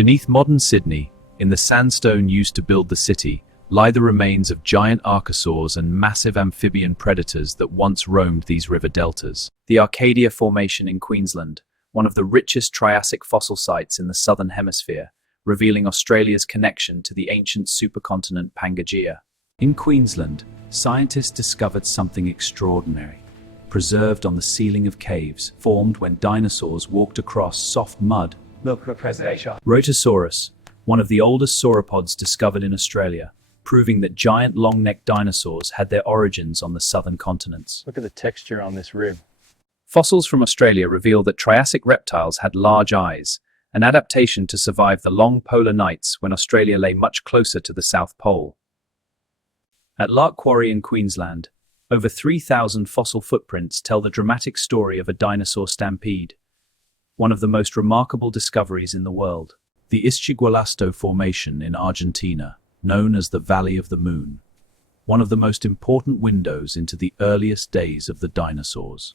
Beneath modern Sydney, in the sandstone used to build the city, lie the remains of giant archosaurs and massive amphibian predators that once roamed these river deltas. The Arcadia Formation in Queensland, one of the richest Triassic fossil sites in the southern hemisphere, revealing Australia's connection to the ancient supercontinent Pangaea. In Queensland, scientists discovered something extraordinary. Preserved on the ceiling of caves, formed when dinosaurs walked across soft mud. Look for preservation. Rotosaurus, one of the oldest sauropods discovered in Australia, proving that giant long-necked dinosaurs had their origins on the southern continents. Look at the texture on this rib. Fossils from Australia reveal that Triassic reptiles had large eyes, an adaptation to survive the long polar nights when Australia lay much closer to the South Pole. At Lark Quarry in Queensland, over 3,000 fossil footprints tell the dramatic story of a dinosaur stampede, one of the most remarkable discoveries in the world. The Ischigualasto Formation in Argentina, known as the Valley of the Moon, one of the most important windows into the earliest days of the dinosaurs.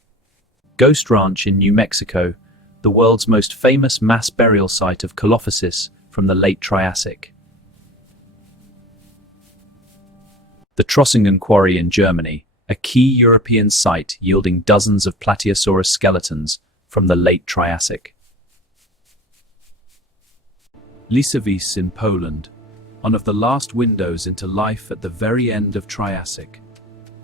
Ghost Ranch in New Mexico, the world's most famous mass burial site of Colophysis from the late Triassic. The Trossingen Quarry in Germany, a key European site yielding dozens of Plateosaurus skeletons from the late Triassic. Lisowice in Poland, one of the last windows into life at the very end of Triassic,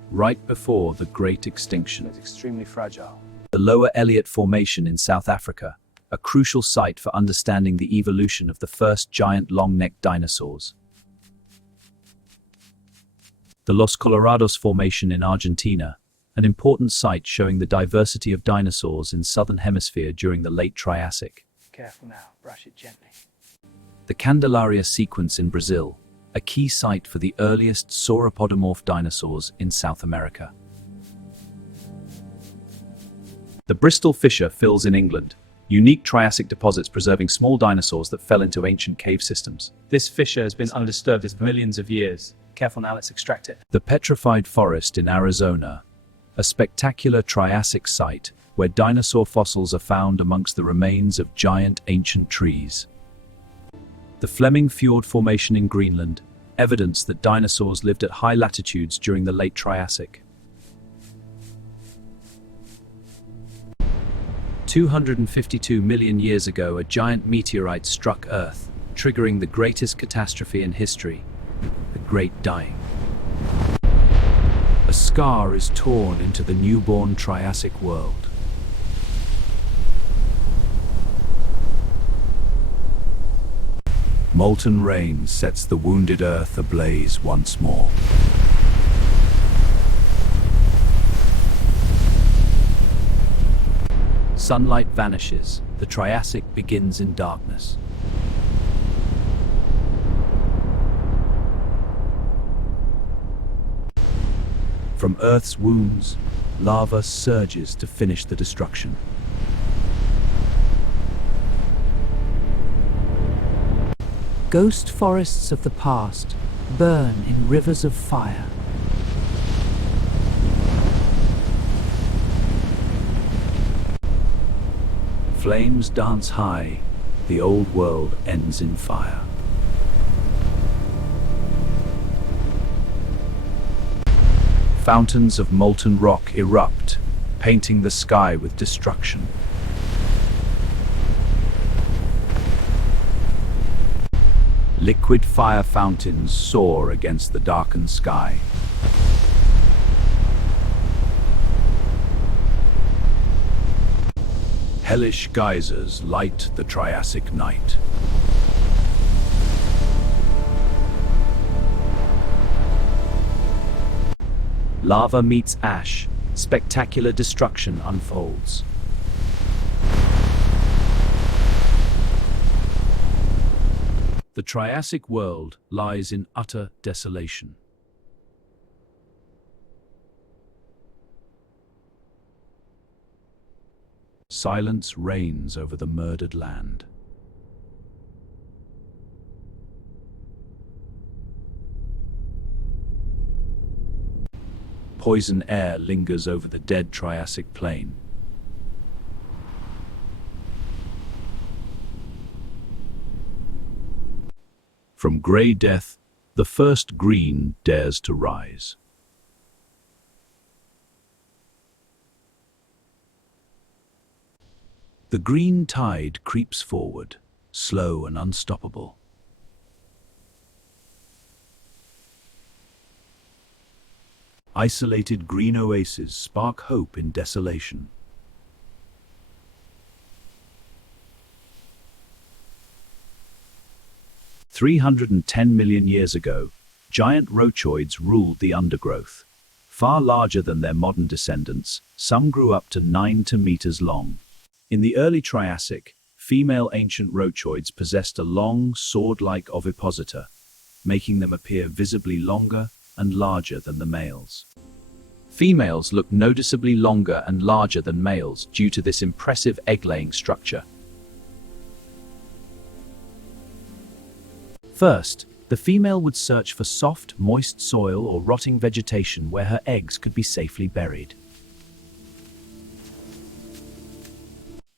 right before the Great Extinction. It's extremely fragile. The Lower Elliott Formation in South Africa, a crucial site for understanding the evolution of the first giant long-necked dinosaurs. The Los Colorados Formation in Argentina, an important site showing the diversity of dinosaurs in southern hemisphere during the late Triassic. Careful now, brush it gently. The Candelaria sequence in Brazil, a key site for the earliest sauropodomorph dinosaurs in South America. The Bristol Fissure fills in England, unique Triassic deposits preserving small dinosaurs that fell into ancient cave systems. This fissure has been undisturbed for millions of years. Careful now, let's extract it. The Petrified Forest in Arizona, a spectacular Triassic site where dinosaur fossils are found amongst the remains of giant ancient trees. The Fleming Fjord Formation in Greenland, evidence that dinosaurs lived at high latitudes during the late Triassic. 252 million years ago, a giant meteorite struck Earth, triggering the greatest catastrophe in history, the Great Dying. A scar is torn into the newborn Triassic world. Molten rain sets the wounded Earth ablaze once more. Sunlight vanishes, the Triassic begins in darkness. From Earth's wounds, lava surges to finish the destruction. Ghost forests of the past burn in rivers of fire. Flames dance high, the old world ends in fire. Fountains of molten rock erupt, painting the sky with destruction. Liquid fire fountains soar against the darkened sky. Hellish geysers light the Triassic night. Lava meets ash, spectacular destruction unfolds. The Triassic world lies in utter desolation. Silence reigns over the murdered land. Poison air lingers over the dead Triassic plain. From grey death, the first green dares to rise. The green tide creeps forward, slow and unstoppable. Isolated green oases spark hope in desolation. $310 million years ago, giant rochoids ruled the undergrowth. Far larger than their modern descendants, some grew up to 9 meters long. In the early Triassic, female ancient rochoids possessed a long, sword-like ovipositor, making them appear visibly longer and larger than the males. Females look noticeably longer and larger than males due to this impressive egg-laying structure. First, the female would search for soft, moist soil or rotting vegetation where her eggs could be safely buried.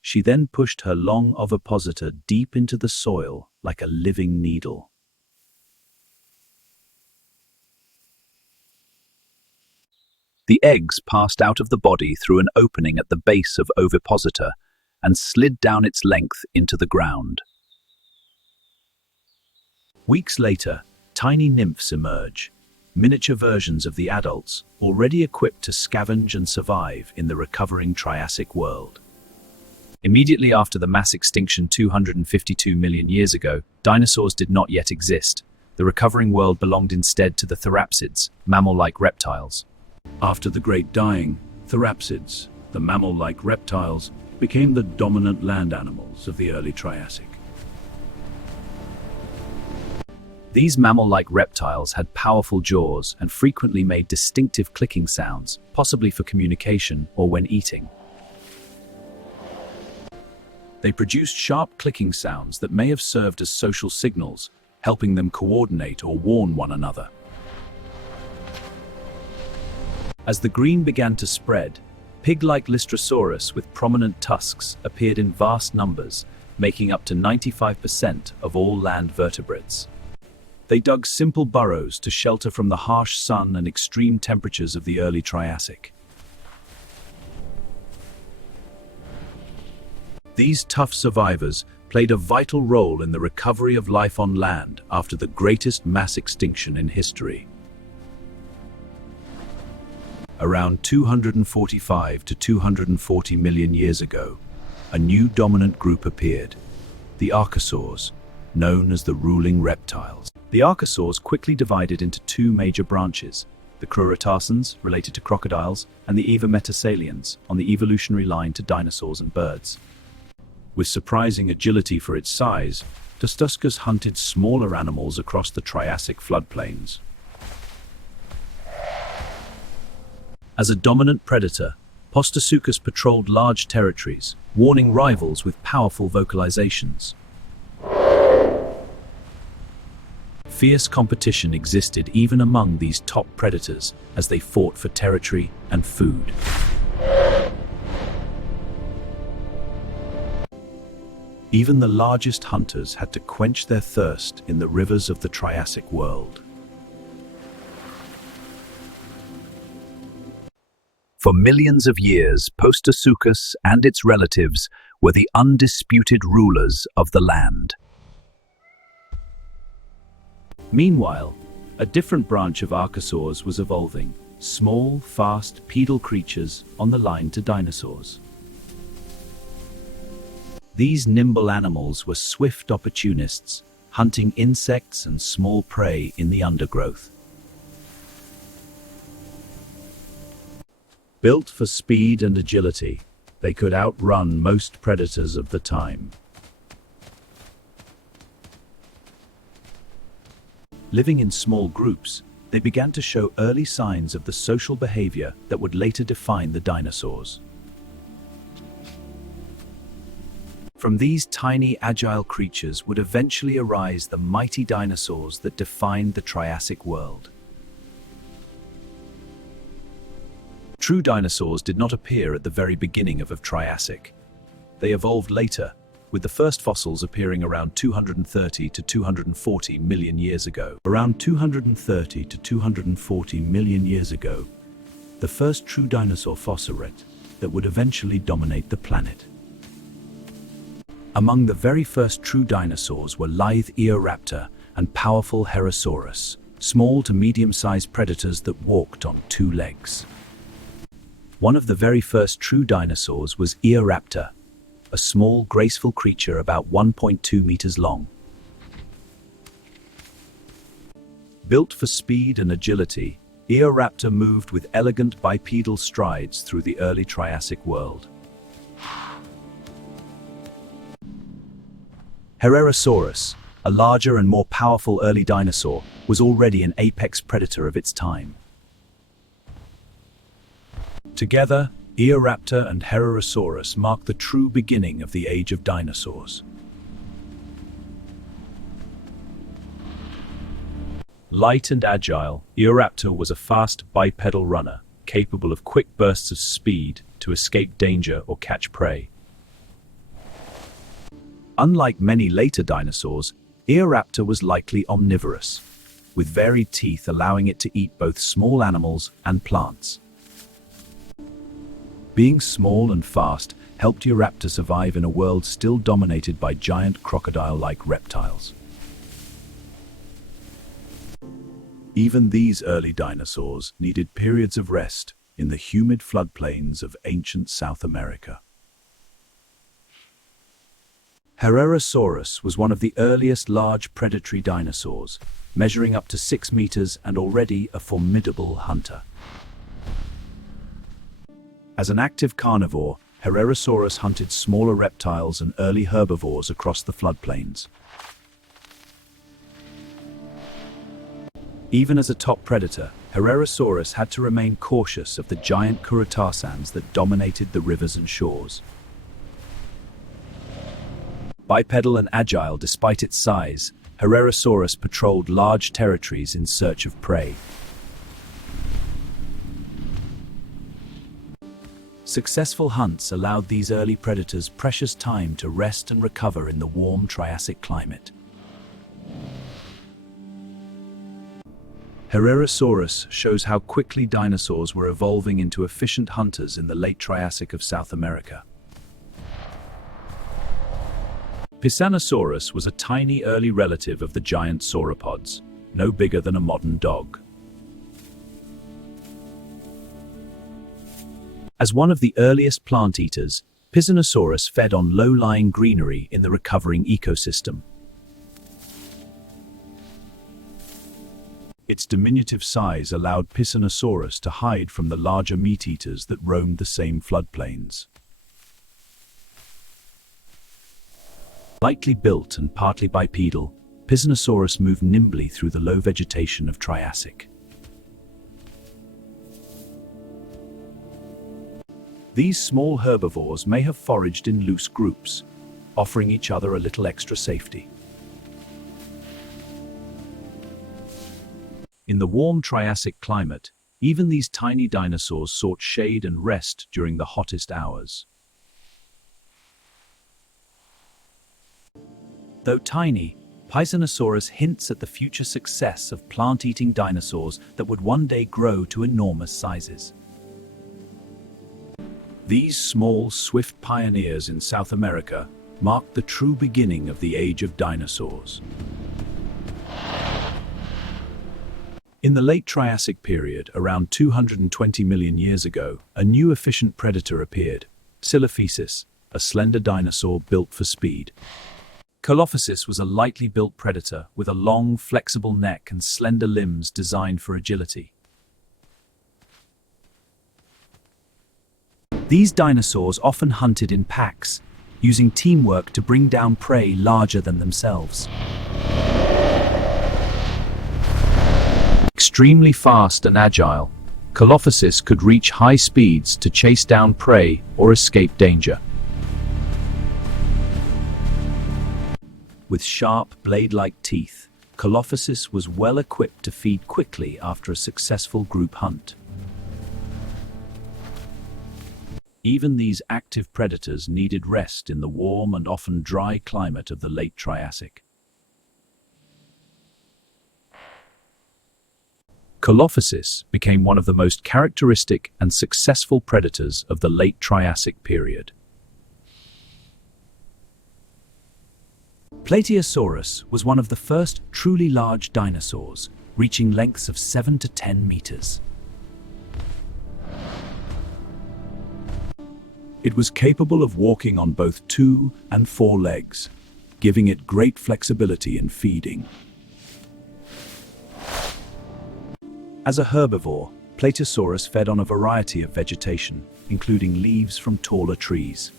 She then pushed her long ovipositor deep into the soil like a living needle. The eggs passed out of the body through an opening at the base of ovipositor and slid down its length into the ground. Weeks later, tiny nymphs emerge, miniature versions of the adults, already equipped to scavenge and survive in the recovering Triassic world. Immediately after the mass extinction 252 million years ago, dinosaurs did not yet exist. The recovering world belonged instead to the therapsids, mammal-like reptiles. After the Great Dying, therapsids, the mammal-like reptiles, became the dominant land animals of the early Triassic. These mammal-like reptiles had powerful jaws and frequently made distinctive clicking sounds, possibly for communication or when eating. They produced sharp clicking sounds that may have served as social signals, helping them coordinate or warn one another. As the green began to spread, pig-like Lystrosaurus with prominent tusks appeared in vast numbers, making up to 95% of all land vertebrates. They dug simple burrows to shelter from the harsh sun and extreme temperatures of the early Triassic. These tough survivors played a vital role in the recovery of life on land after the greatest mass extinction in history. Around 245 to 240 million years ago, a new dominant group appeared, the archosaurs, known as the ruling reptiles. The archosaurs quickly divided into two major branches, the Cretaceans, related to crocodiles, and the Evometasalians, on the evolutionary line to dinosaurs and birds. With surprising agility for its size, Dustuscus hunted smaller animals across the Triassic floodplains. As a dominant predator, Postosuchus patrolled large territories, warning rivals with powerful vocalizations. Fierce competition existed even among these top predators as they fought for territory and food. Even the largest hunters had to quench their thirst in the rivers of the Triassic world. For millions of years, Postosuchus and its relatives were the undisputed rulers of the land. Meanwhile, a different branch of archosaurs was evolving, small, fast, pedal creatures on the line to dinosaurs. These nimble animals were swift opportunists, hunting insects and small prey in the undergrowth. Built for speed and agility, they could outrun most predators of the time. Living in small groups, they began to show early signs of the social behavior that would later define the dinosaurs. From these tiny, agile creatures would eventually arise the mighty dinosaurs that defined the Triassic world. True dinosaurs did not appear at the very beginning of Triassic. They evolved later, with the first fossils appearing around 230 to 240 million years ago. Around 230 to 240 million years ago, the first true dinosaur fossilized that would eventually dominate the planet. Among the very first true dinosaurs were lithe Eoraptor and powerful Herrerasaurus, small to medium-sized predators that walked on two legs. One of the very first true dinosaurs was Eoraptor, a small, graceful creature about 1.2 meters long. Built for speed and agility, Eoraptor moved with elegant bipedal strides through the early Triassic world. Herrerasaurus, a larger and more powerful early dinosaur, was already an apex predator of its time. Together, Eoraptor and Herrerasaurus mark the true beginning of the age of dinosaurs. Light and agile, Eoraptor was a fast bipedal runner, capable of quick bursts of speed to escape danger or catch prey. Unlike many later dinosaurs, Eoraptor was likely omnivorous, with varied teeth allowing it to eat both small animals and plants. Being small and fast helped Eoraptor survive in a world still dominated by giant crocodile-like reptiles. Even these early dinosaurs needed periods of rest in the humid floodplains of ancient South America. Herrerasaurus was one of the earliest large predatory dinosaurs, measuring up to 6 meters and already a formidable hunter. As an active carnivore, Herrerasaurus hunted smaller reptiles and early herbivores across the floodplains. Even as a top predator, Herrerasaurus had to remain cautious of the giant Cretaceans that dominated the rivers and shores. Bipedal and agile despite its size, Herrerasaurus patrolled large territories in search of prey. Successful hunts allowed these early predators precious time to rest and recover in the warm Triassic climate. Herrerasaurus shows how quickly dinosaurs were evolving into efficient hunters in the late Triassic of South America. Tyrannosaurus was a tiny early relative of the giant sauropods, no bigger than a modern dog. As one of the earliest plant eaters, Tyrannosaurus fed on low-lying greenery in the recovering ecosystem. Its diminutive size allowed Tyrannosaurus to hide from the larger meat-eaters that roamed the same floodplains. Lightly built and partly bipedal, Tyrannosaurus moved nimbly through the low vegetation of Triassic. These small herbivores may have foraged in loose groups, offering each other a little extra safety. In the warm Triassic climate, even these tiny dinosaurs sought shade and rest during the hottest hours. Though tiny, Tyrannosaurus hints at the future success of plant-eating dinosaurs that would one day grow to enormous sizes. These small, swift pioneers in South America marked the true beginning of the age of dinosaurs. In the late Triassic period, around 220 million years ago, a new efficient predator appeared, Dilophosaurus, a slender dinosaur built for speed. Dilophosaurus was a lightly built predator with a long, flexible neck and slender limbs designed for agility. These dinosaurs often hunted in packs, using teamwork to bring down prey larger than themselves. Extremely fast and agile, Dilophosaurus could reach high speeds to chase down prey or escape danger. With sharp, blade-like teeth, Dilophosaurus was well equipped to feed quickly after a successful group hunt. Even these active predators needed rest in the warm and often dry climate of the late Triassic. Colophysis became one of the most characteristic and successful predators of the late Triassic period. Plateosaurus was one of the first truly large dinosaurs, reaching lengths of 7 to 10 meters. It was capable of walking on both 2 and 4 legs, giving it great flexibility in feeding. As a herbivore, Plateosaurus fed on a variety of vegetation, including leaves from taller trees.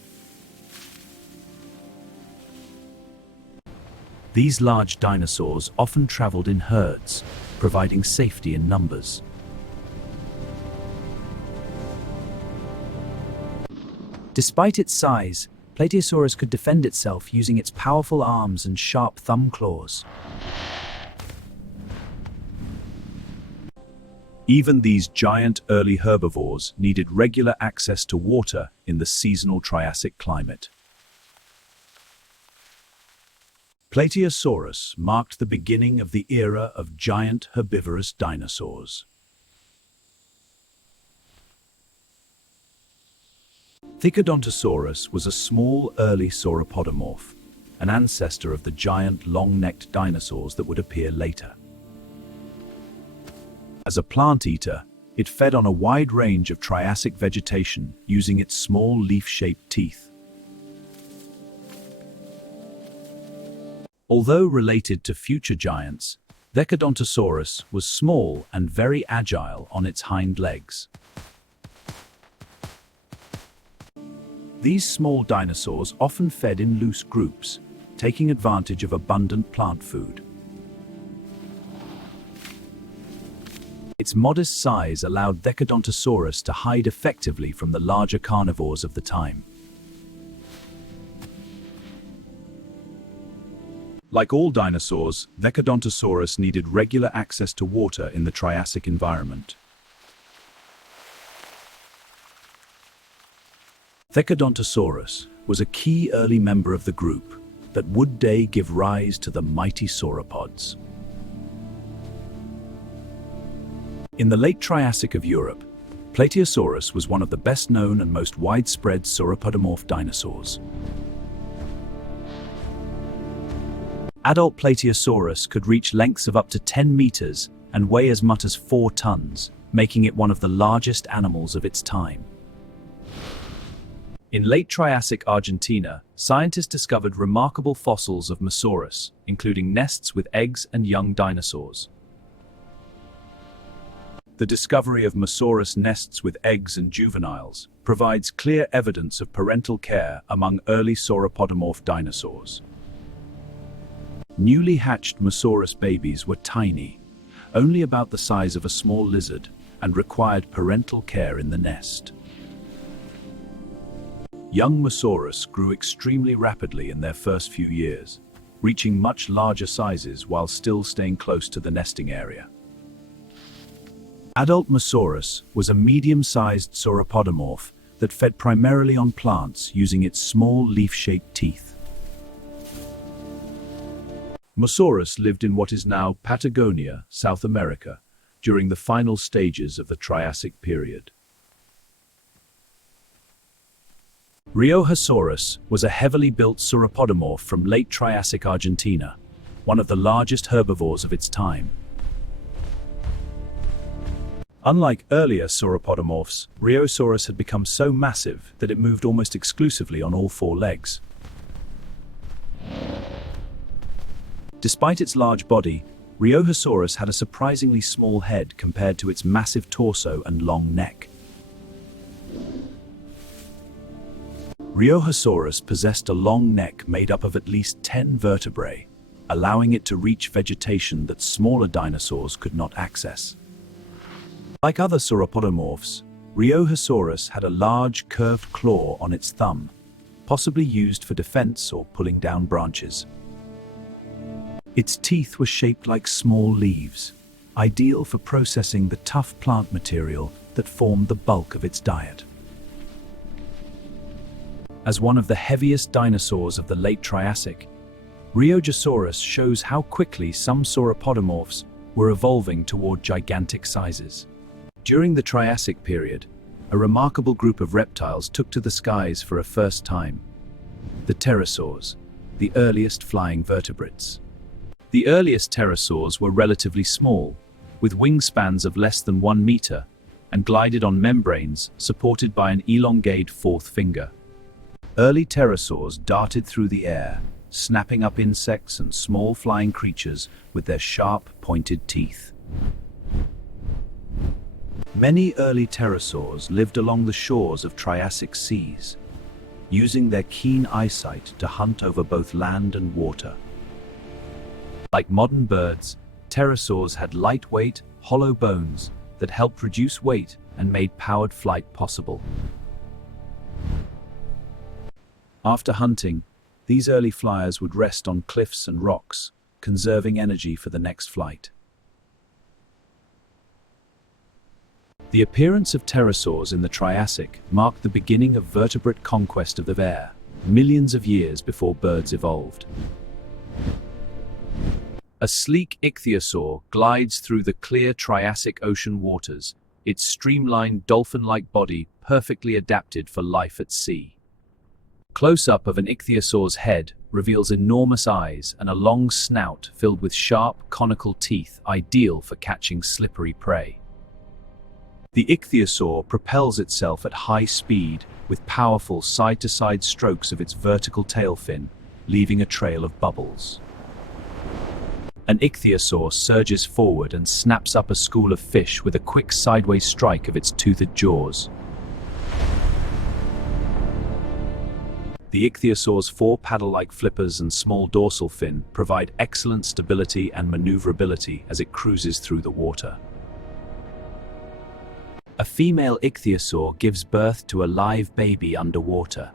These large dinosaurs often traveled in herds, providing safety in numbers. Despite its size, Plateosaurus could defend itself using its powerful arms and sharp thumb claws. Even these giant early herbivores needed regular access to water in the seasonal Triassic climate. Plateosaurus marked the beginning of the era of giant herbivorous dinosaurs. Thigodontosaurus was a small early sauropodomorph, an ancestor of the giant long-necked dinosaurs that would appear later. As a plant eater, it fed on a wide range of Triassic vegetation using its small leaf-shaped teeth. Although related to future giants, Thigodontosaurus was small and very agile on its hind legs. These small dinosaurs often fed in loose groups, taking advantage of abundant plant food. Its modest size allowed Thigodontosaurus to hide effectively from the larger carnivores of the time. Like all dinosaurs, Thigodontosaurus needed regular access to water in the Triassic environment. Thigodontosaurus was a key early member of the group that would one day give rise to the mighty sauropods. In the late Triassic of Europe, Plateosaurus was one of the best-known and most widespread sauropodomorph dinosaurs. Adult Plateosaurus could reach lengths of up to 10 meters and weigh as much as 4 tons, making it one of the largest animals of its time. In late Triassic Argentina, scientists discovered remarkable fossils of Mosaurus, including nests with eggs and young dinosaurs. The discovery of Mosaurus nests with eggs and juveniles provides clear evidence of parental care among early sauropodomorph dinosaurs. Newly hatched Mosaurus babies were tiny, only about the size of a small lizard, and required parental care in the nest. Young Mosaurus grew extremely rapidly in their first few years, reaching much larger sizes while still staying close to the nesting area. Adult Mosaurus was a medium-sized sauropodomorph that fed primarily on plants using its small leaf-shaped teeth. Mosaurus lived in what is now Patagonia, South America, during the final stages of the Triassic period. Rheosaurus was a heavily built sauropodomorph from late Triassic Argentina, one of the largest herbivores of its time. Unlike earlier sauropodomorphs, Rheosaurus had become so massive that it moved almost exclusively on all 4 legs. Despite its large body, Rheosaurus had a surprisingly small head compared to its massive torso and long neck. Rheosaurus possessed a long neck made up of at least 10 vertebrae, allowing it to reach vegetation that smaller dinosaurs could not access. Like other sauropodomorphs, Rheosaurus had a large curved claw on its thumb, possibly used for defense or pulling down branches. Its teeth were shaped like small leaves, ideal for processing the tough plant material that formed the bulk of its diet. As one of the heaviest dinosaurs of the late Triassic, Rheogosaurus shows how quickly some sauropodomorphs were evolving toward gigantic sizes. During the Triassic period, a remarkable group of reptiles took to the skies for a first time: the pterosaurs, the earliest flying vertebrates. The earliest pterosaurs were relatively small, with wingspans of less than 1 meter, and glided on membranes supported by an elongate fourth finger. Early pterosaurs darted through the air, snapping up insects and small flying creatures with their sharp, pointed teeth. Many early pterosaurs lived along the shores of Triassic seas, using their keen eyesight to hunt over both land and water. Like modern birds, pterosaurs had lightweight, hollow bones that helped reduce weight and made powered flight possible. After hunting, these early flyers would rest on cliffs and rocks, conserving energy for the next flight. The appearance of pterosaurs in the Triassic marked the beginning of vertebrate conquest of the air, millions of years before birds evolved. A sleek ichthyosaur glides through the clear Triassic ocean waters, its streamlined dolphin-like body perfectly adapted for life at sea. Close-up of an ichthyosaur's head reveals enormous eyes and a long snout filled with sharp, conical teeth ideal for catching slippery prey. The ichthyosaur propels itself at high speed with powerful side-to-side strokes of its vertical tail fin, leaving a trail of bubbles. An ichthyosaur surges forward and snaps up a school of fish with a quick sideways strike of its toothed jaws. The ichthyosaur's 4 paddle-like flippers and small dorsal fin provide excellent stability and maneuverability as it cruises through the water. A female ichthyosaur gives birth to a live baby underwater,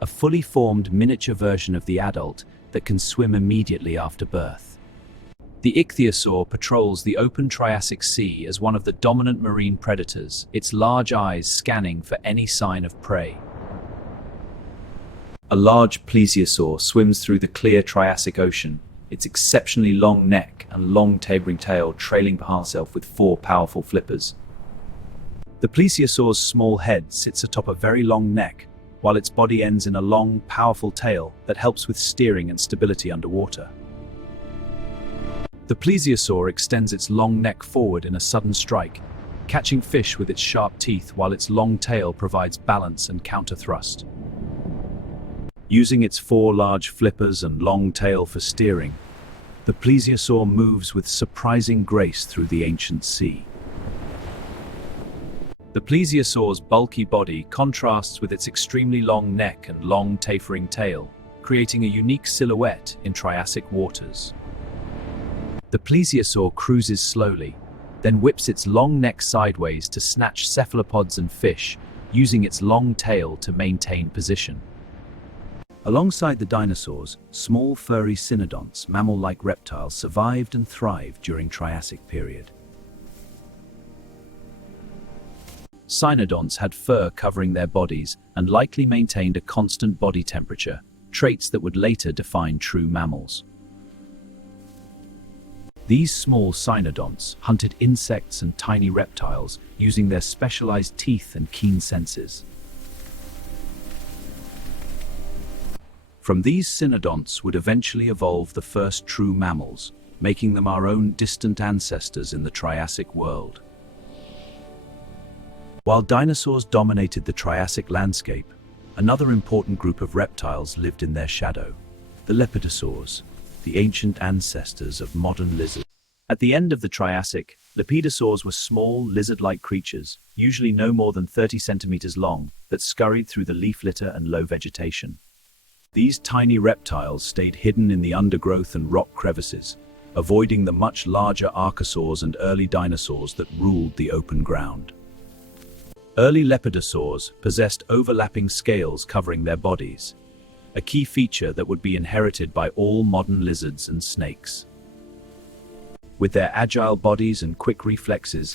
a fully formed miniature version of the adult that can swim immediately after birth. The ichthyosaur patrols the open Triassic Sea as one of the dominant marine predators, its large eyes scanning for any sign of prey. A large plesiosaur swims through the clear Triassic Ocean, its exceptionally long neck and long tapering tail trailing behind itself with 4 powerful flippers. The plesiosaur's small head sits atop a very long neck, while its body ends in a long, powerful tail that helps with steering and stability underwater. The plesiosaur extends its long neck forward in a sudden strike, catching fish with its sharp teeth while its long tail provides balance and counter-thrust. Using its 4 large flippers and long tail for steering, the plesiosaur moves with surprising grace through the ancient sea. The plesiosaur's bulky body contrasts with its extremely long neck and long tapering tail, creating a unique silhouette in Triassic waters. The plesiosaur cruises slowly, then whips its long neck sideways to snatch cephalopods and fish, using its long tail to maintain position. Alongside the dinosaurs, small furry cynodonts, mammal-like reptiles, survived and thrived during Triassic period. Cynodonts had fur covering their bodies and likely maintained a constant body temperature, traits that would later define true mammals. These small cynodonts hunted insects and tiny reptiles using their specialized teeth and keen senses. From these cynodonts would eventually evolve the first true mammals, making them our own distant ancestors in the Triassic world. While dinosaurs dominated the Triassic landscape, another important group of reptiles lived in their shadow: the lepidosaurs, the ancient ancestors of modern lizards. At the end of the Triassic, lepidosaurs were small, lizard-like creatures, usually no more than 30 centimeters long, that scurried through the leaf litter and low vegetation. These tiny reptiles stayed hidden in the undergrowth and rock crevices, avoiding the much larger archosaurs and early dinosaurs that ruled the open ground. Early lepidosaurs possessed overlapping scales covering their bodies, a key feature that would be inherited by all modern lizards and snakes. With their agile bodies and quick reflexes,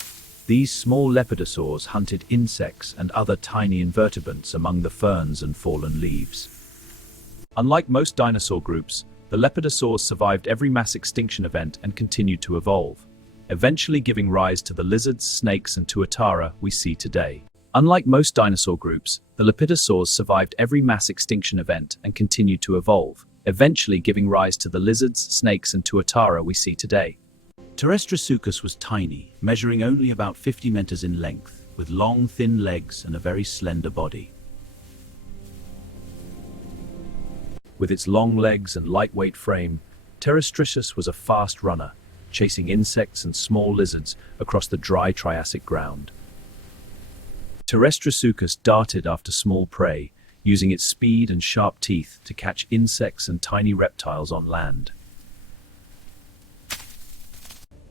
These small lepidosaurs hunted insects and other tiny invertebrates among the ferns and fallen leaves. Unlike most dinosaur groups, the lepidosaurs survived every mass extinction event and continued to evolve, eventually giving rise to the lizards, snakes, and tuatara we see today. Unlike most dinosaur groups, the lepidosaurs survived every mass extinction event and continued to evolve, eventually giving rise to the lizards, snakes, and tuatara we see today. Tyrannosaurus was tiny, measuring only about 50 meters in length, with long, thin legs and a very slender body. With its long legs and lightweight frame, Tyrannosaurus was a fast runner, chasing insects and small lizards across the dry Triassic ground. Tyrannosaurus darted after small prey, using its speed and sharp teeth to catch insects and tiny reptiles on land.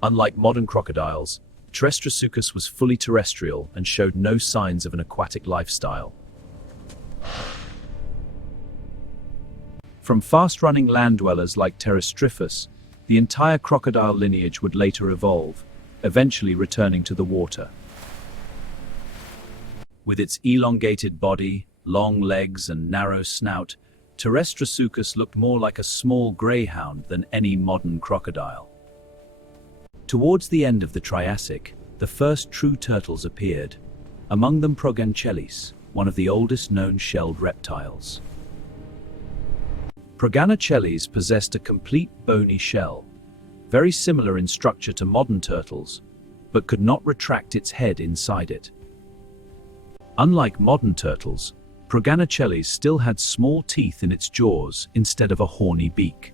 Unlike modern crocodiles, Tyrannosaurus was fully terrestrial and showed no signs of an aquatic lifestyle. From fast-running land dwellers like Tyrannosaurus, the entire crocodile lineage would later evolve, eventually returning to the water. With its elongated body, long legs, and narrow snout, Tyrannosaurus looked more like a small greyhound than any modern crocodile. Towards the end of the Triassic, the first true turtles appeared, among them Progancheles, one of the oldest known shelled reptiles. Progancheles possessed a complete bony shell, very similar in structure to modern turtles, but could not retract its head inside it. Unlike modern turtles, Progancheles still had small teeth in its jaws instead of a horny beak.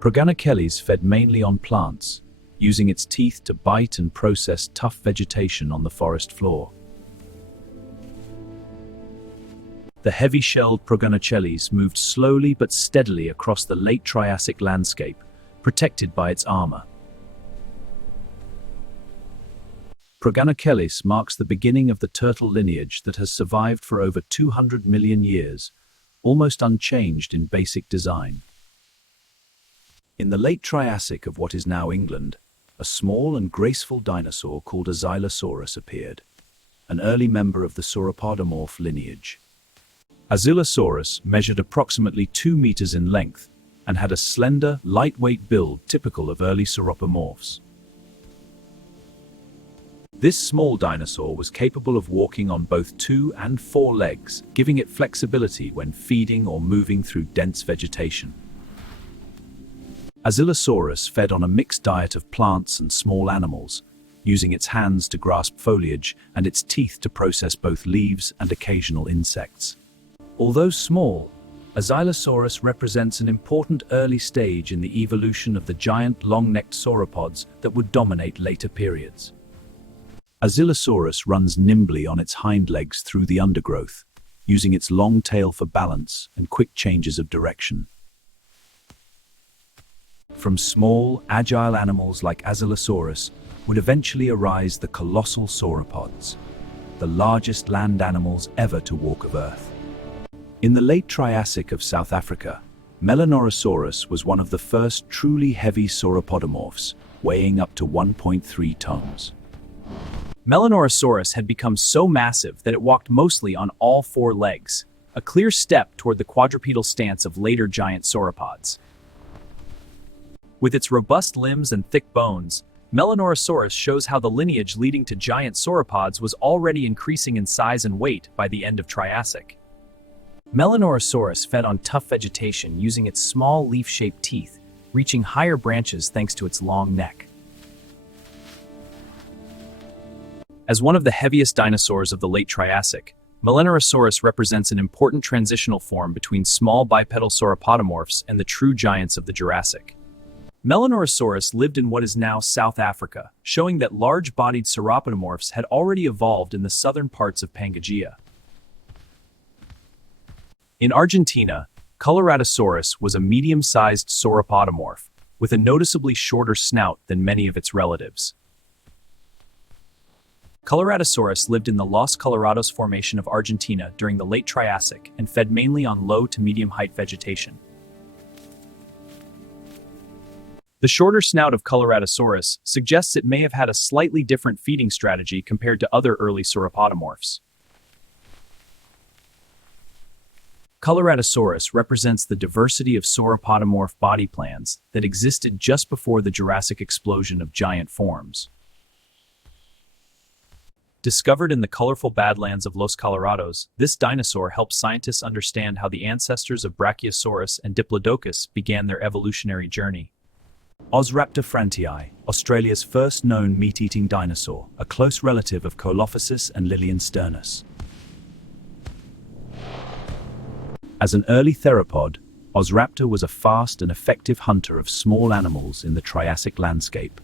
Progancheles fed mainly on plants, using its teeth to bite and process tough vegetation on the forest floor. The heavy-shelled Progancheles moved slowly but steadily across the late Triassic landscape, protected by its armor. Progancheles marks the beginning of the turtle lineage that has survived for over 200 million years, almost unchanged in basic design. In the late Triassic of what is now England, a small and graceful dinosaur called a Allosaurus appeared, an early member of the sauropodomorph lineage. Allosaurus measured approximately 2 meters in length and had a slender, lightweight build typical of early sauropomorphs. This small dinosaur was capable of walking on both 2 and 4 legs, giving it flexibility when feeding or moving through dense vegetation. Allosaurus fed on a mixed diet of plants and small animals, using its hands to grasp foliage and its teeth to process both leaves and occasional insects. Although small, Allosaurus represents an important early stage in the evolution of the giant long-necked sauropods that would dominate later periods. Allosaurus runs nimbly on its hind legs through the undergrowth, using its long tail for balance and quick changes of direction. From small, agile animals like Allosaurus would eventually arise the colossal sauropods, the largest land animals ever to walk of Earth. In the late Triassic of South Africa, Melanosaurus was one of the first truly heavy sauropodomorphs, weighing up to 1.3 tons. Melanosaurus had become so massive that it walked mostly on all 4 legs, a clear step toward the quadrupedal stance of later giant sauropods. With its robust limbs and thick bones, Melanosaurus shows how the lineage leading to giant sauropods was already increasing in size and weight by the end of Triassic. Melanosaurus fed on tough vegetation using its small leaf-shaped teeth, reaching higher branches thanks to its long neck. As one of the heaviest dinosaurs of the late Triassic, Melanosaurus represents an important transitional form between small bipedal sauropodomorphs and the true giants of the Jurassic. Melanosaurus lived in what is now South Africa, showing that large-bodied sauropodomorphs had already evolved in the southern parts of Pangaea. In Argentina, Coloratosaurus was a medium-sized sauropodomorph, with a noticeably shorter snout than many of its relatives. Coloratosaurus lived in the Los Colorados Formation of Argentina during the late Triassic and fed mainly on low to medium-height vegetation. The shorter snout of Coloratosaurus suggests it may have had a slightly different feeding strategy compared to other early sauropodomorphs. Coloratosaurus represents the diversity of sauropodomorph body plans that existed just before the Jurassic explosion of giant forms. Discovered in the colorful badlands of Los Colorados, this dinosaur helps scientists understand how the ancestors of Brachiosaurus and Diplodocus began their evolutionary journey. Ozraptor frantii, Australia's first known meat-eating dinosaur, a close relative of Colophysis and Liliensternus. As an early theropod, Ozraptor was a fast and effective hunter of small animals in the Triassic landscape.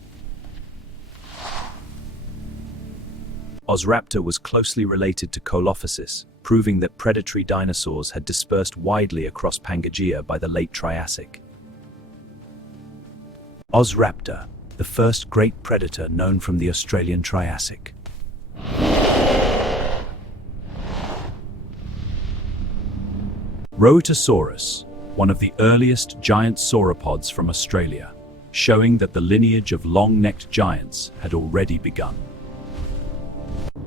Ozraptor was closely related to Colophysis, proving that predatory dinosaurs had dispersed widely across Pangaea by the late Triassic. Ozraptor, the first great predator known from the Australian Triassic. Rhoetosaurus, one of the earliest giant sauropods from Australia, showing that the lineage of long-necked giants had already begun.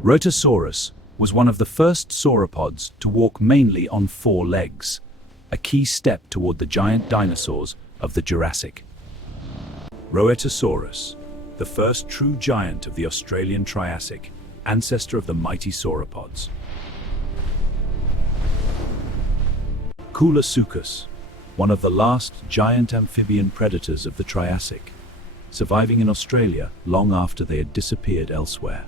Rhoetosaurus was one of the first sauropods to walk mainly on 4 legs, a key step toward the giant dinosaurs of the Jurassic. Rhoetosaurus, the first true giant of the Australian Triassic, ancestor of the mighty sauropods. Coolosuchus, one of the last giant amphibian predators of the Triassic, surviving in Australia long after they had disappeared elsewhere.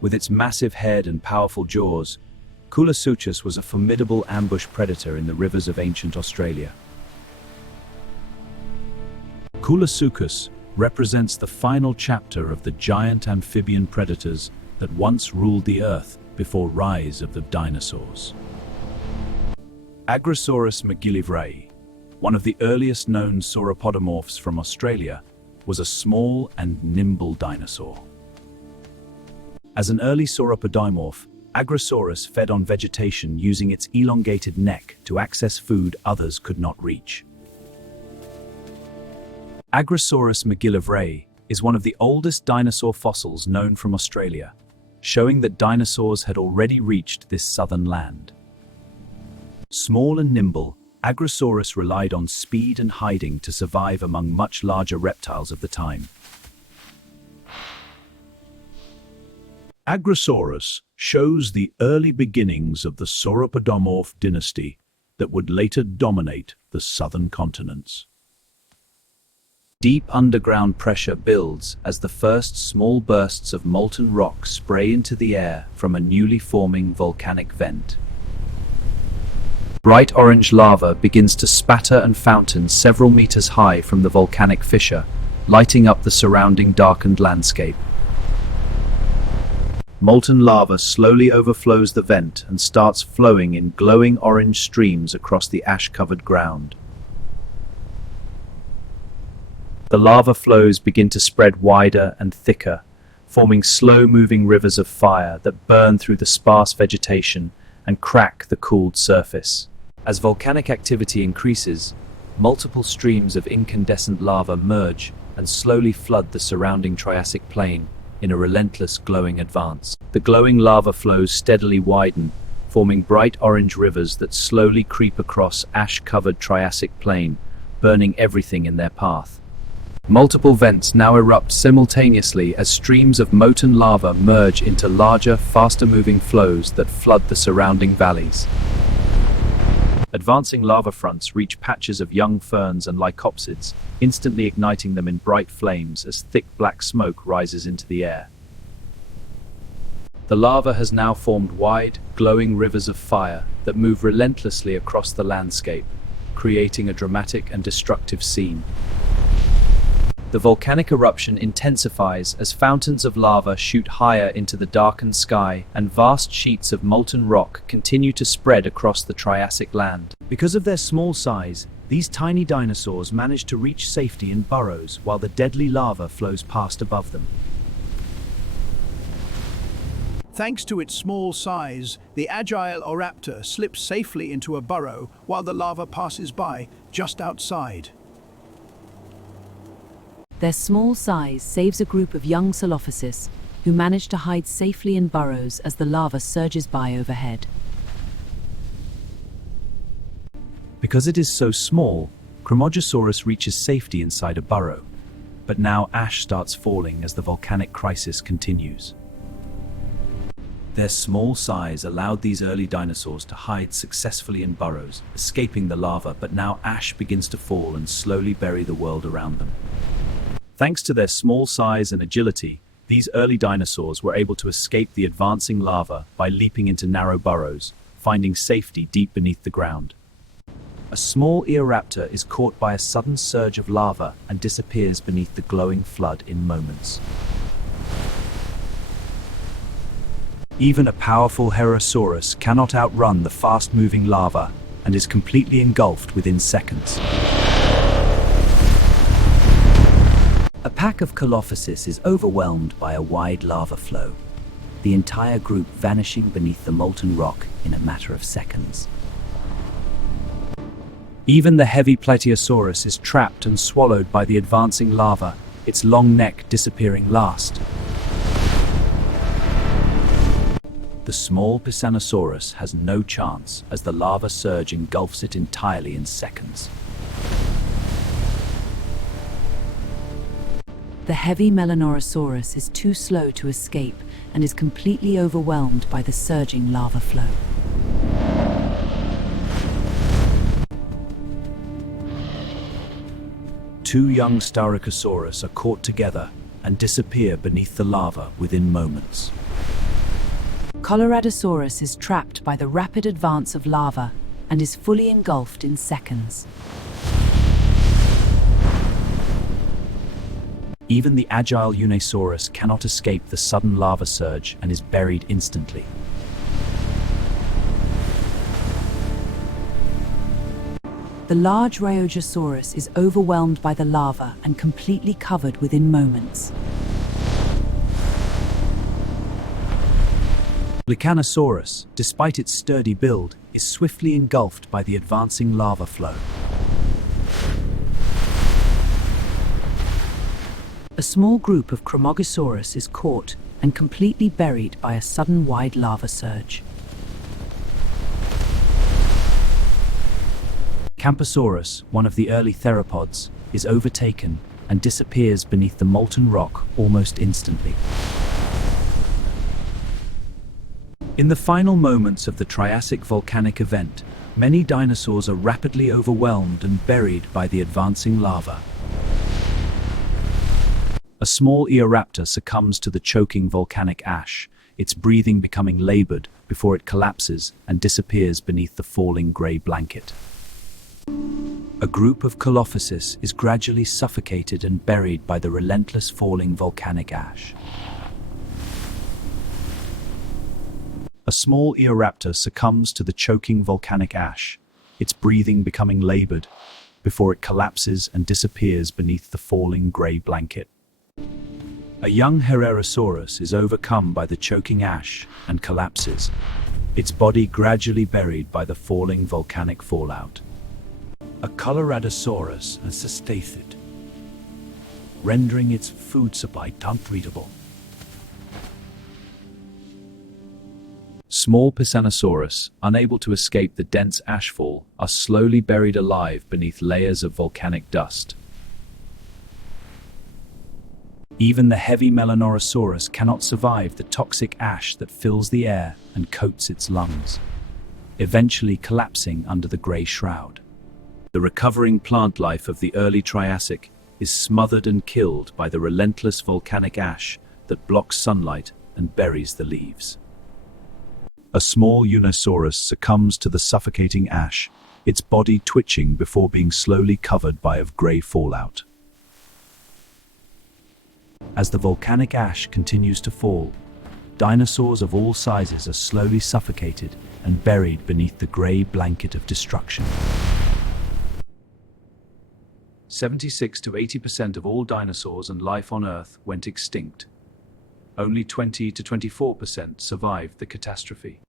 With its massive head and powerful jaws, Coolosuchus was a formidable ambush predator in the rivers of ancient Australia. Coolosuchus represents the final chapter of the giant amphibian predators that once ruled the Earth before rise of the dinosaurs. Agrosaurus mcgillivrayi, one of the earliest known sauropodomorphs from Australia, was a small and nimble dinosaur. As an early sauropodomorph, Agrosaurus fed on vegetation using its elongated neck to access food others could not reach. Agrosaurus mcgillivrayi is one of the oldest dinosaur fossils known from Australia, showing that dinosaurs had already reached this southern land. Small and nimble, Agrosaurus relied on speed and hiding to survive among much larger reptiles of the time. Agrosaurus shows the early beginnings of the sauropodomorph dynasty that would later dominate the southern continents. Deep underground pressure builds as the first small bursts of molten rock spray into the air from a newly forming volcanic vent. Bright orange lava begins to spatter and fountain several meters high from the volcanic fissure, lighting up the surrounding darkened landscape. Molten lava slowly overflows the vent and starts flowing in glowing orange streams across the ash-covered ground. The lava flows begin to spread wider and thicker, forming slow-moving rivers of fire that burn through the sparse vegetation and crack the cooled surface. As volcanic activity increases, multiple streams of incandescent lava merge and slowly flood the surrounding Triassic plain in a relentless glowing advance. The glowing lava flows steadily widen, forming bright orange rivers that slowly creep across ash-covered Triassic plain, burning everything in their path. Multiple vents now erupt simultaneously as streams of molten lava merge into larger, faster-moving flows that flood the surrounding valleys. Advancing lava fronts reach patches of young ferns and lycopsids, instantly igniting them in bright flames as thick black smoke rises into the air. The lava has now formed wide, glowing rivers of fire that move relentlessly across the landscape, creating a dramatic and destructive scene. The volcanic eruption intensifies as fountains of lava shoot higher into the darkened sky and vast sheets of molten rock continue to spread across the Triassic land. Because of their small size, these tiny dinosaurs manage to reach safety in burrows while the deadly lava flows past above them. Thanks to its small size, the agile oraptor slips safely into a burrow while the lava passes by just outside. Their small size saves a group of young Dilophosis who manage to hide safely in burrows as the lava surges by overhead. Because it is so small, Cretaceous reaches safety inside a burrow. But now ash starts falling as the volcanic crisis continues. Their small size allowed these early dinosaurs to hide successfully in burrows, escaping the lava, but now ash begins to fall and slowly bury the world around them. Thanks to their small size and agility, these early dinosaurs were able to escape the advancing lava by leaping into narrow burrows, finding safety deep beneath the ground. A small Eoraptor is caught by a sudden surge of lava and disappears beneath the glowing flood in moments. Even a powerful Herosaurus cannot outrun the fast-moving lava and is completely engulfed within seconds. A pack of Dilophosis is overwhelmed by a wide lava flow, the entire group vanishing beneath the molten rock in a matter of seconds. Even the heavy Plateosaurus is trapped and swallowed by the advancing lava, its long neck disappearing last. The small Tyrannosaurus has no chance as the lava surge engulfs it entirely in seconds. The heavy Melanorosaurus is too slow to escape and is completely overwhelmed by the surging lava flow. Two young Styracosaurus are caught together and disappear beneath the lava within moments. Coloradosaurus is trapped by the rapid advance of lava and is fully engulfed in seconds. Even the agile Unisaurus cannot escape the sudden lava surge and is buried instantly. The large Rheogosaurus is overwhelmed by the lava and completely covered within moments. Licanosaurus, despite its sturdy build, is swiftly engulfed by the advancing lava flow. A small group of Chronology is caught and completely buried by a sudden wide lava surge. Camptosaurus, one of the early theropods, is overtaken and disappears beneath the molten rock almost instantly. In the final moments of the Triassic volcanic event, many dinosaurs are rapidly overwhelmed and buried by the advancing lava. A small Eoraptor succumbs to the choking volcanic ash, its breathing becoming labored before it collapses and disappears beneath the falling grey blanket. A group of Dilophosis is gradually suffocated and buried by the relentless falling volcanic ash. A small Eoraptor succumbs to the choking volcanic ash, its breathing becoming labored before it collapses and disappears beneath the falling grey blanket. A young Herosaurus is overcome by the choking ash and collapses, its body gradually buried by the falling volcanic fallout. A Coloradosaurus is sustained, rendering its food supply unbreathable. Small Tyrannosaurus, unable to escape the dense ashfall, are slowly buried alive beneath layers of volcanic dust. Even the heavy Melanorosaurus cannot survive the toxic ash that fills the air and coats its lungs, eventually collapsing under the grey shroud. The recovering plant life of the early Triassic is smothered and killed by the relentless volcanic ash that blocks sunlight and buries the leaves. A small Unisaurus succumbs to the suffocating ash, its body twitching before being slowly covered by a grey fallout. As the volcanic ash continues to fall, dinosaurs of all sizes are slowly suffocated and buried beneath the grey blanket of destruction. 76 to 80% of all dinosaurs and life on Earth went extinct. Only 20 to 24% survived the catastrophe.